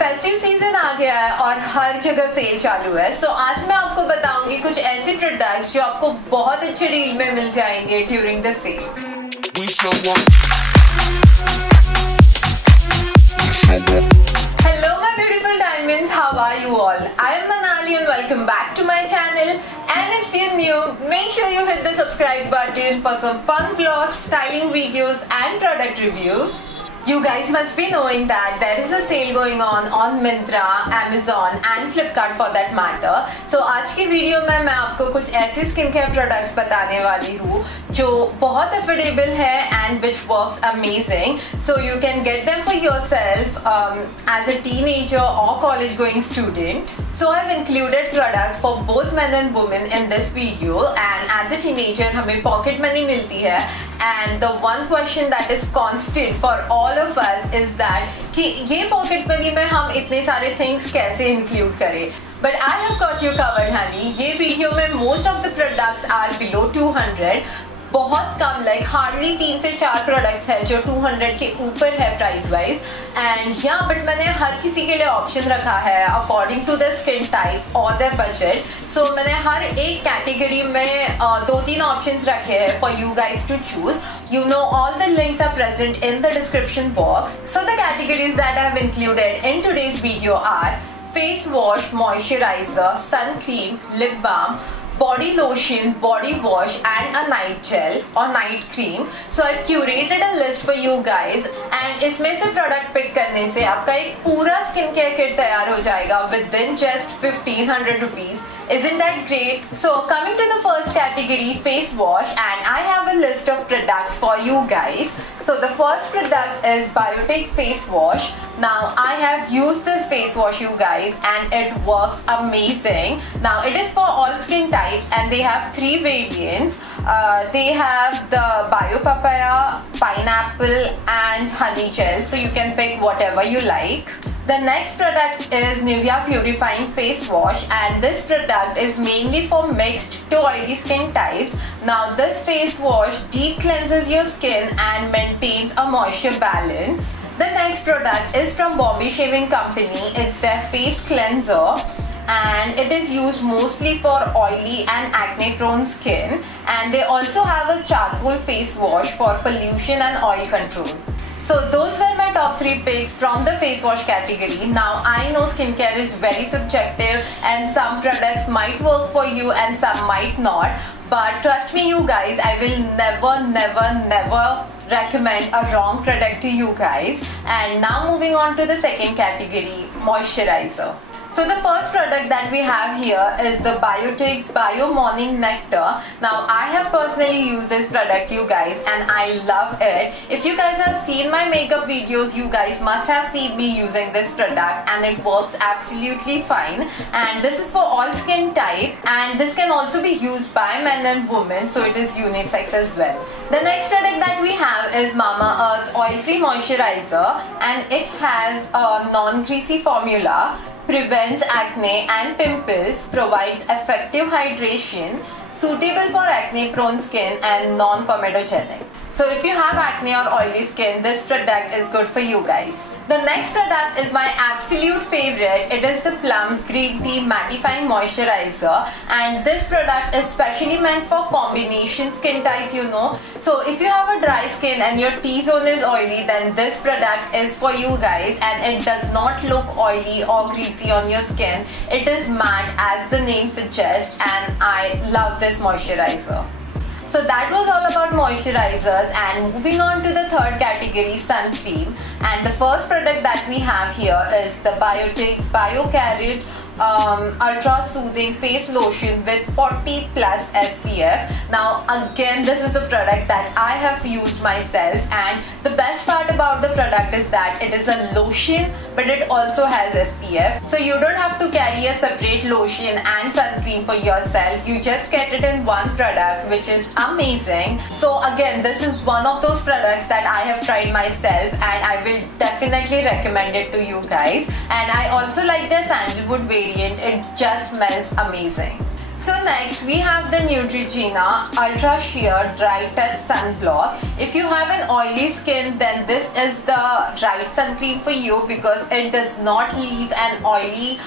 Festive season आ गया है और हर जगह सेल चालू है। सो आज मैं आपको बताऊंगी कुछ ऐसे प्रोडक्ट्स जो आपको बहुत अच्छे डील में मिल जाएंगे during the sale. Hello my beautiful diamonds, how are you all? I am Manali and welcome back to my channel. And if you're new, make sure you hit the subscribe button for some fun vlogs, styling videos and product reviews. You guys must be knowing that there is a sale going on Myntra, Amazon and Flipkart for that matter. So आज की video में मैं आपको कुछ ऐसे skin care products बताने वाली हूँ जो बहुत अफोर्डेबल है and which works amazing. So you can get them for yourself as a teenager or college going student. So I've included products for both men and women in this video. And as a teenager हमें pocket money मिलती है and the one question that is constant for all of us is that कि ये pocket money में हम इतने सारे things कैसे include करें. But I have got you covered honey. ये वीडियो में most of the products are below 200. बहुत कम हार्डली 3 से 4 प्रोडक्ट्स है जो 200 के ऊपर है प्राइस वाइज एंड यहाँ बट मैंने हर किसी के लिए ऑप्शन रखा है according to the skin type और द बजट। सो मैंने हर एक कैटेगरी में 2-3 ऑप्शंस रखे हैं for you guys to choose. You know all the links are present in the description box. So the categories that I have included in today's video are face wash, moisturizer, sun cream, lip balm, body lotion, body wash and a night gel or night cream. So I've curated a list for you guys and इसमें से product pick करने से आपका एक पूरा skin care kit तैयार हो जाएगा within just 1500 rupees. Isn't that great? So coming to the first category, face wash, and I have a list of products for you guys. So the first product is Biotic face wash. Now I have used this face wash you guys and it works amazing. Now it is for all skin types and they have 3 variants. They have the Bio Papaya, Pineapple and Honey Gel, so you can pick whatever you like. The next product is Nivea Purifying Face Wash and this product is mainly for mixed to oily skin types. Now this face wash deep cleanses your skin and maintains a moisture balance. The next product is from Bombay Shaving Company. It's their face cleanser and it is used mostly for oily and acne prone skin, and they also have a charcoal face wash for pollution and oil control. So those were my top 3 picks from the face wash category. Now I know skincare is very subjective and some products might work for you and some might not, but trust me you guys, I will never recommend a wrong product to you guys. And now moving on to the second category, moisturizer. So the first product that we have here is the Biotic's Bio Morning Nectar. Now I have personally used this product you guys and I love it. If you guys have seen my makeup videos, you guys must have seen me using this product and it works absolutely fine. And this is for all skin type and this can also be used by men and women, so it is unisex as well. The next product that we have is Mamaearth's Oil Free Moisturizer and it has a non-greasy formula, prevents acne and pimples, provides effective hydration, suitable for acne prone skin and non-comedogenic. So if you have acne or oily skin, this product is good for you guys. The next product is my absolute favorite. It is the Plum's Green Tea Mattifying Moisturizer and this product is specially meant for combination skin type, you know. So if you have a dry skin and your T-zone is oily, then this product is for you guys and it does not look oily or greasy on your skin. It is matte as the name suggests and I love this moisturizer. So that was all about moisturizers, and moving on to the third category, sun cream. And the first product that we have here is the Biotic's BioCarat Ultra Soothing Face Lotion with 40+ SPF. Now again, this is a product that I have used myself and the best part about the product is that it is a lotion but it also has SPF. So you don't have to carry a separate lotion and sun cream for yourself. You just get it in one product, which is amazing. So again, this is one of those products that I have tried myself and I will definitely recommend it to you guys. And I also like the sandalwood variant. It just smells amazing. So next we have the Neutrogena Ultra Sheer Dry Touch Sunblock. If you have an oily skin, then this is the right sunscreen for you because it does not leave an oily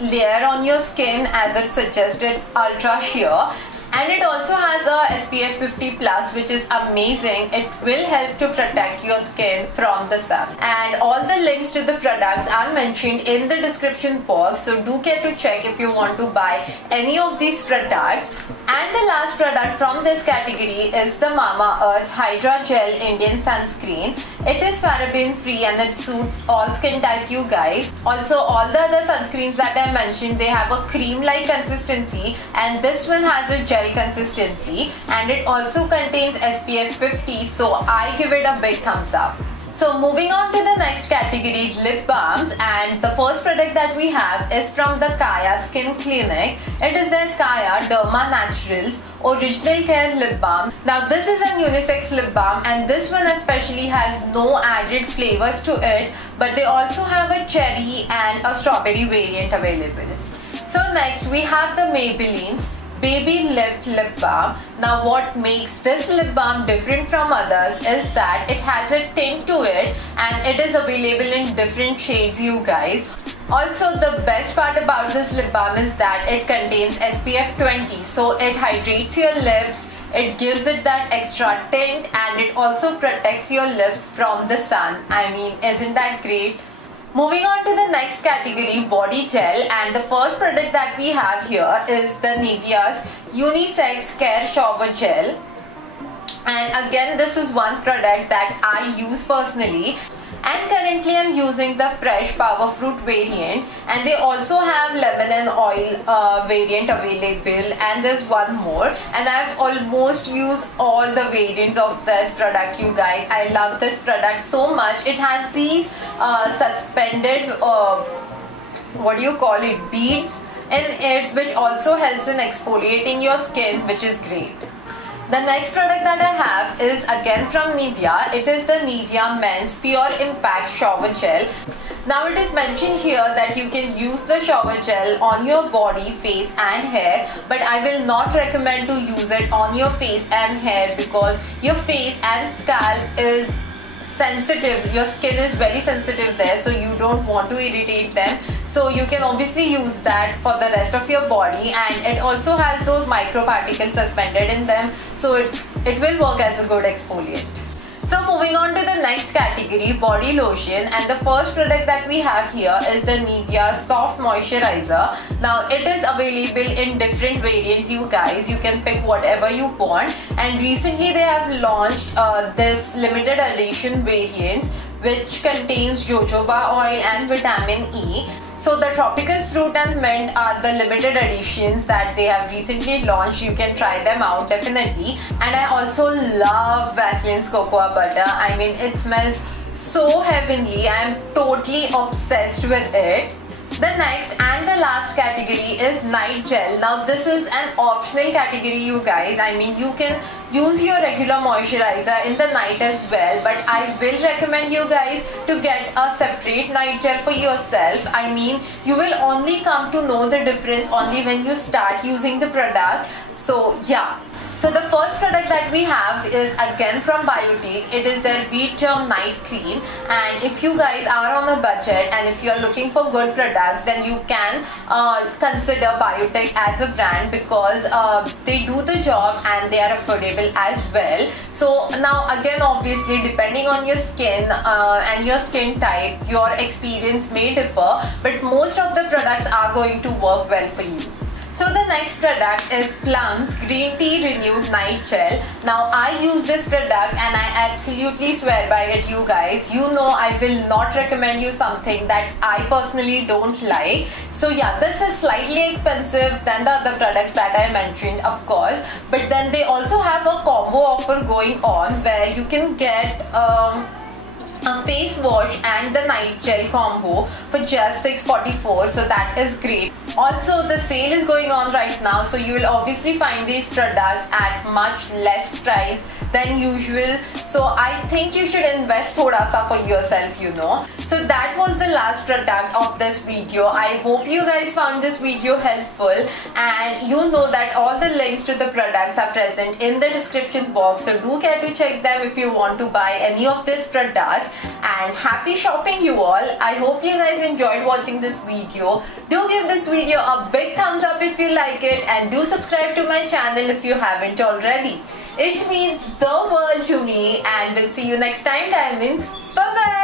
layer on your skin as it suggests. It's ultra sheer. And it also has a SPF 50 plus, which is amazing. It will help to protect your skin from the sun. And all the links to the products are mentioned in the description box, so do care to check if you want to buy any of these products. And the last product from this category is the Mamaearth's Hydra Gel Indian Sunscreen. It is paraben free and it suits all skin type, you guys. Also, all the other sunscreens that I mentioned, they have a cream-like consistency, and this one has a gel consistency, and it also contains SPF 50, so I give it a big thumbs up. So moving on to the next category, lip balms, and the first product that we have is from the Kaya Skin Clinic. It is their Kaya Derma Naturals Original Care Lip Balm. Now this is a unisex lip balm, and this one especially has no added flavors to it, but they also have a cherry and a strawberry variant available. So next we have the Maybelline's Baby Lift Lip Balm. Now what makes this lip balm different from others is that it has a tint to it and it is available in different shades, you guys. Also, the best part about this lip balm is that it contains SPF 20, so it hydrates your lips, it gives it that extra tint, and it also protects your lips from the sun. I mean, isn't that great? Moving on to the next category, body gel, and the first product that we have here is the Nivea's Unisex Care Shower Gel. And again, this is one product that I use personally, and currently I'm using the Fresh Power Fruit variant, and they also have lemon and oil variant available, and there's one more, and I've almost used all the variants of this product, you guys. I love this product so much. It has these suspended beads in it, which also helps in exfoliating your skin, which is great. The next product that I have is again from Nivea. It is the Nivea Men's Pure Impact Shower Gel. Now it is mentioned here that you can use the shower gel on your body, face and hair, but I will not recommend to use it on your face and hair because your face and scalp is sensitive. Your skin is very sensitive there, so you don't want to irritate them. So you can obviously use that for the rest of your body, and it also has those microparticles suspended in them, so it will work as a good exfoliant. So moving on to the next category, body lotion, and the first product that we have here is the Nivea Soft Moisturizer. Now it is available in different variants, you guys. You can pick whatever you want, and recently they have launched this limited edition variants which contains jojoba oil and vitamin E. So the tropical fruit and mint are the limited editions that they have recently launched. You can try them out definitely. And I also love Vaseline's cocoa butter. I mean, it smells so heavenly. I am totally obsessed with it. The next and the last category is night gel. Now this is an optional category, you guys. I mean, you can use your regular moisturizer in the night as well, but I will recommend you guys to get a separate night gel for yourself. I mean, you will only come to know the difference only when you start using the product. So yeah. So the first product that we have is again from Biotique. It is their Wheat Germ Night Cream, and if you guys are on a budget and if you are looking for good products, then you can consider Biotique as a brand because they do the job and they are affordable as well. So now again, obviously depending on your skin and your skin type, your experience may differ, but most of the products are going to work well for you. So the next product is Plum's Green Tea Renewed Night Gel. Now I use this product and I absolutely swear by it, you guys. You know I will not recommend you something that I personally don't like. So yeah, this is slightly expensive than the other products that I mentioned, of course. But then they also have a combo offer going on where you can get a face wash and the night gel combo for just $644, so that is great. Also, the sale is going on right now, so you will obviously find these products at much less price than usual. So I think you should invest thoda sa for yourself, you know. So that was the last product of this video. I hope you guys found this video helpful, and you know that all the links to the products are present in the description box, so do care to check them if you want to buy any of these products. And happy shopping you all. I hope you guys enjoyed watching this video. Do give this video a big thumbs up if you like it, and do subscribe to my channel if you haven't already. It means the world to me, and we'll see you next time, Diamonds. Bye bye.